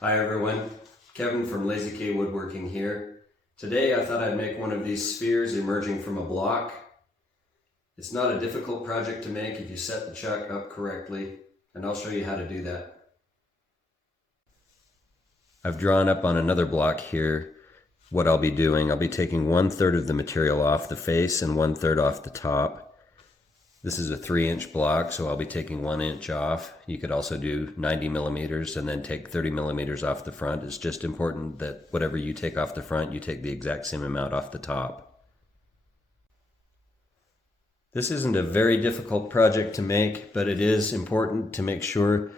Hi everyone, Kevin from Lazy K Woodworking here. Today I thought I'd make one of these spheres emerging from a block. It's not a difficult project to make if you set the chuck up correctly, and I'll show you how to do that. I've drawn up on another block here what I'll be doing. I'll be taking 1/3 of the material off the face and 1/3 off the top. This is a 3-inch block, so I'll be taking 1 inch off. You could also do 90 millimeters and then take 30 millimeters off the front. It's just important that whatever you take off the front, you take the exact same amount off the top. This isn't a very difficult project to make, but it is important to make sure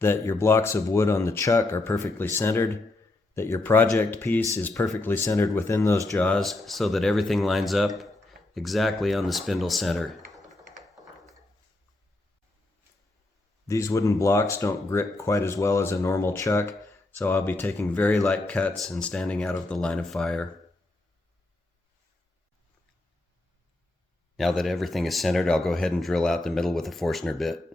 that your blocks of wood on the chuck are perfectly centered, that your project piece is perfectly centered within those jaws so that everything lines up exactly on the spindle center. These wooden blocks don't grip quite as well as a normal chuck, so I'll be taking very light cuts and standing out of the line of fire. Now that everything is centered, I'll go ahead and drill out the middle with a Forstner bit.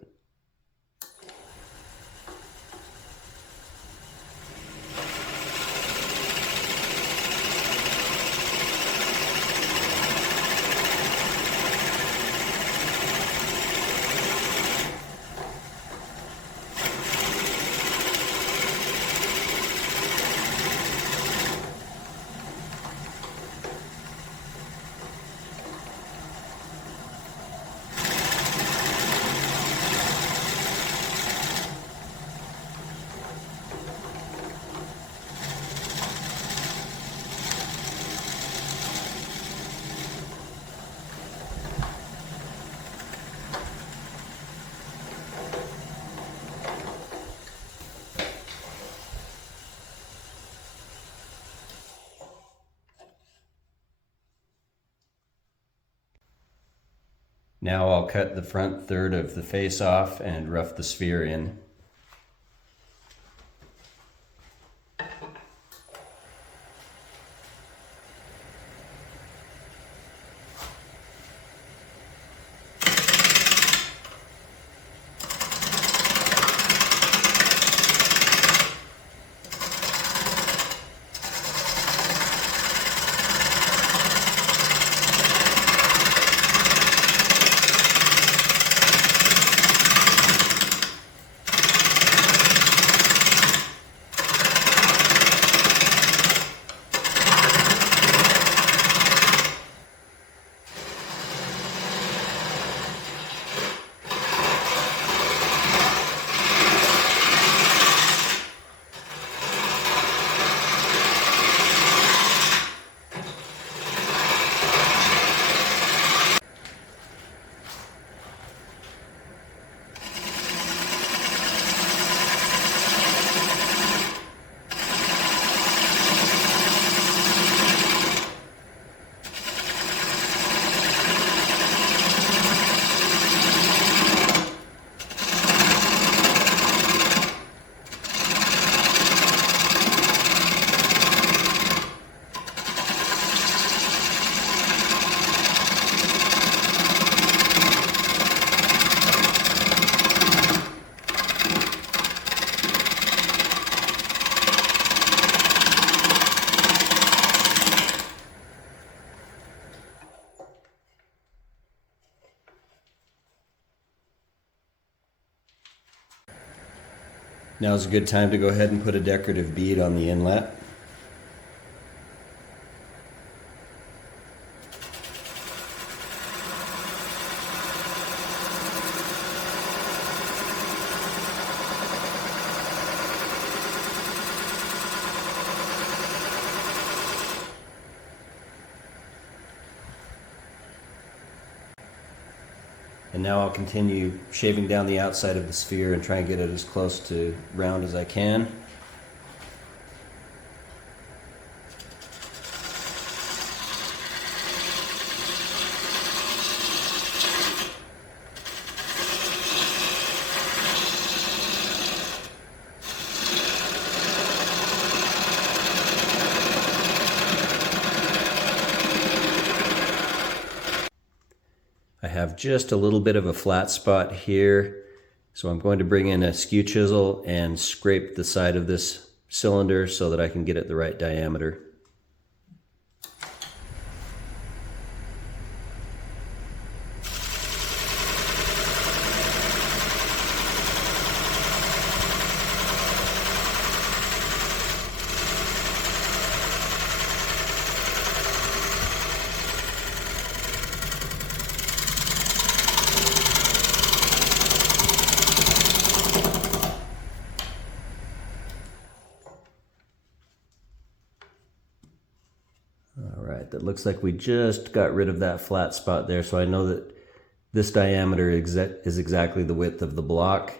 Now I'll cut the front third of the face off and rough the sphere in. Now's a good time to go ahead and put a decorative bead on the inlet. And now I'll continue shaving down the outside of the sphere and try and get it as close to round as I can. I have just a little bit of a flat spot here, so I'm going to bring in a skew chisel and scrape the side of this cylinder so that I can get it the right diameter. That looks like we just got rid of that flat spot there, so I know that this diameter is exactly the width of the block,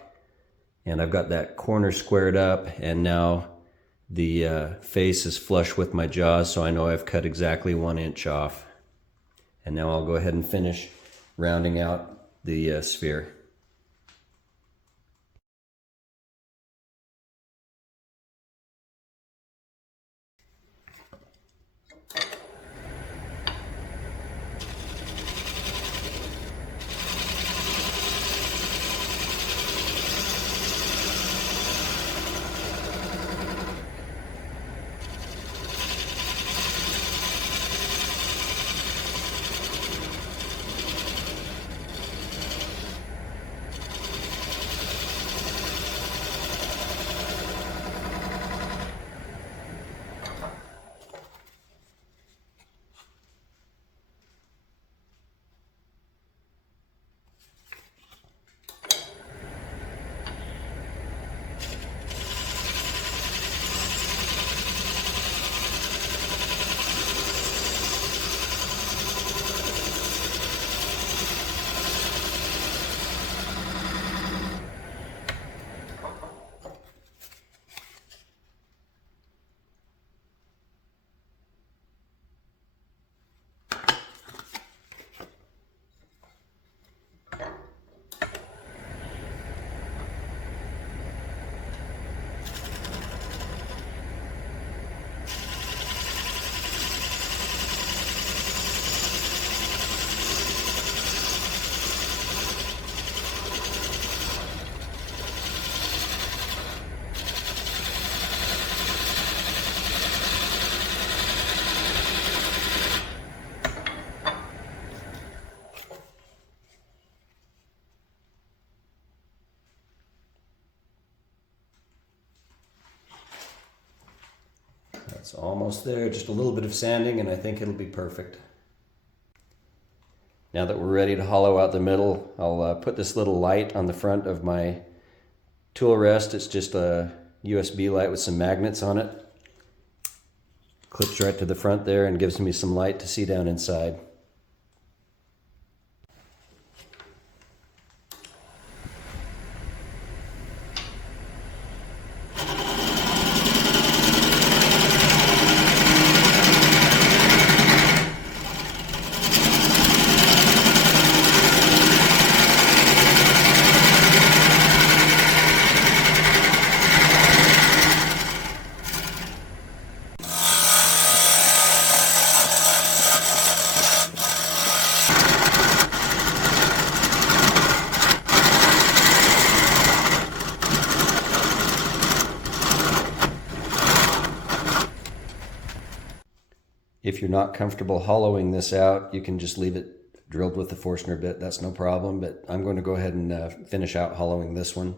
and I've got that corner squared up, and now the face is flush with my jaws, so I know I've cut exactly 1 inch off. And now I'll go ahead and finish rounding out the sphere. It's almost there, just a little bit of sanding and I think it'll be perfect. Now that we're ready to hollow out the middle, I'll put this little light on the front of my tool rest. It's just a USB light with some magnets on it. Clips right to the front there and gives me some light to see down inside. If you're not comfortable hollowing this out, you can just leave it drilled with the Forstner bit. That's no problem, but I'm going to go ahead and finish out hollowing this one.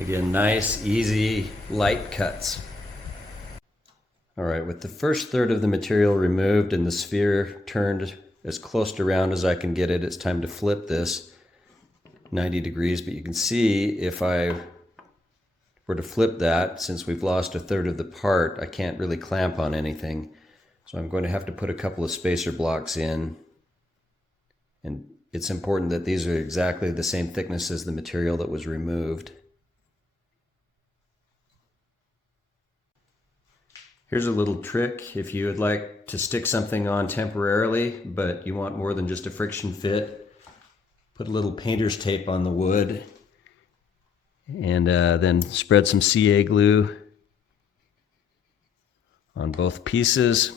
Again, nice, easy, light cuts. All right, with the first third of the material removed and the sphere turned as close to round as I can get it. It's time to flip this 90 degrees, but you can see if I were to flip that, since we've lost a third of the part, I can't really clamp on anything. So I'm going to have to put a couple of spacer blocks in, and it's important that these are exactly the same thickness as the material that was removed. Here's a little trick if you would like to stick something on temporarily, but you want more than just a friction fit. Put a little painter's tape on the wood, and then spread some CA glue on both pieces.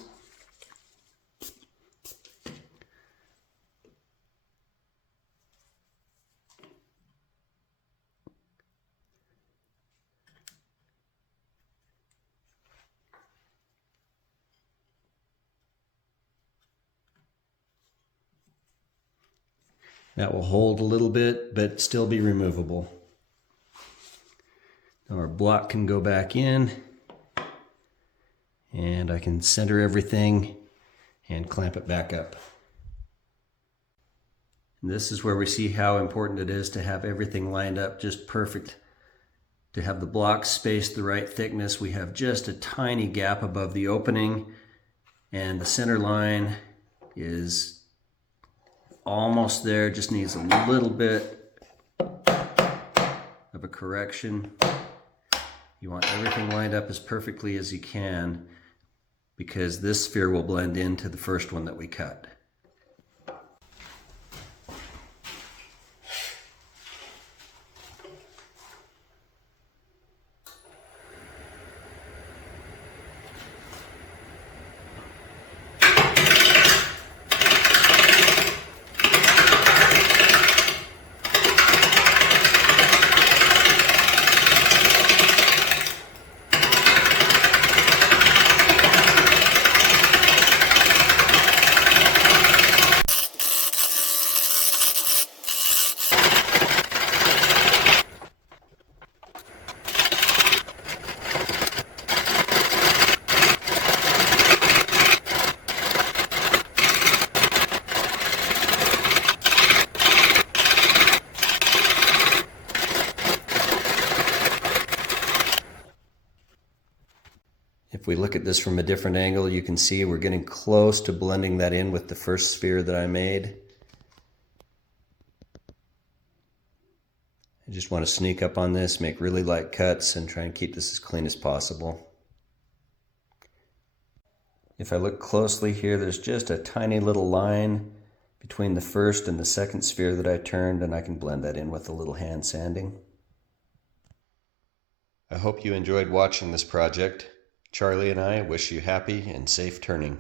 That will hold a little bit, but still be removable. Now our block can go back in, and I can center everything and clamp it back up. And this is where we see how important it is to have everything lined up just perfect. To have the blocks spaced the right thickness, we have just a tiny gap above the opening, and the center line is almost there, just needs a little bit of a correction. You want everything lined up as perfectly as you can, because this sphere will blend into the first one that we cut. If we look at this from a different angle, you can see we're getting close to blending that in with the first sphere that I made. I just want to sneak up on this, make really light cuts, and try and keep this as clean as possible. If I look closely here, there's just a tiny little line between the first and the second sphere that I turned, and I can blend that in with a little hand sanding. I hope you enjoyed watching this project. Charlie and I wish you happy and safe turning.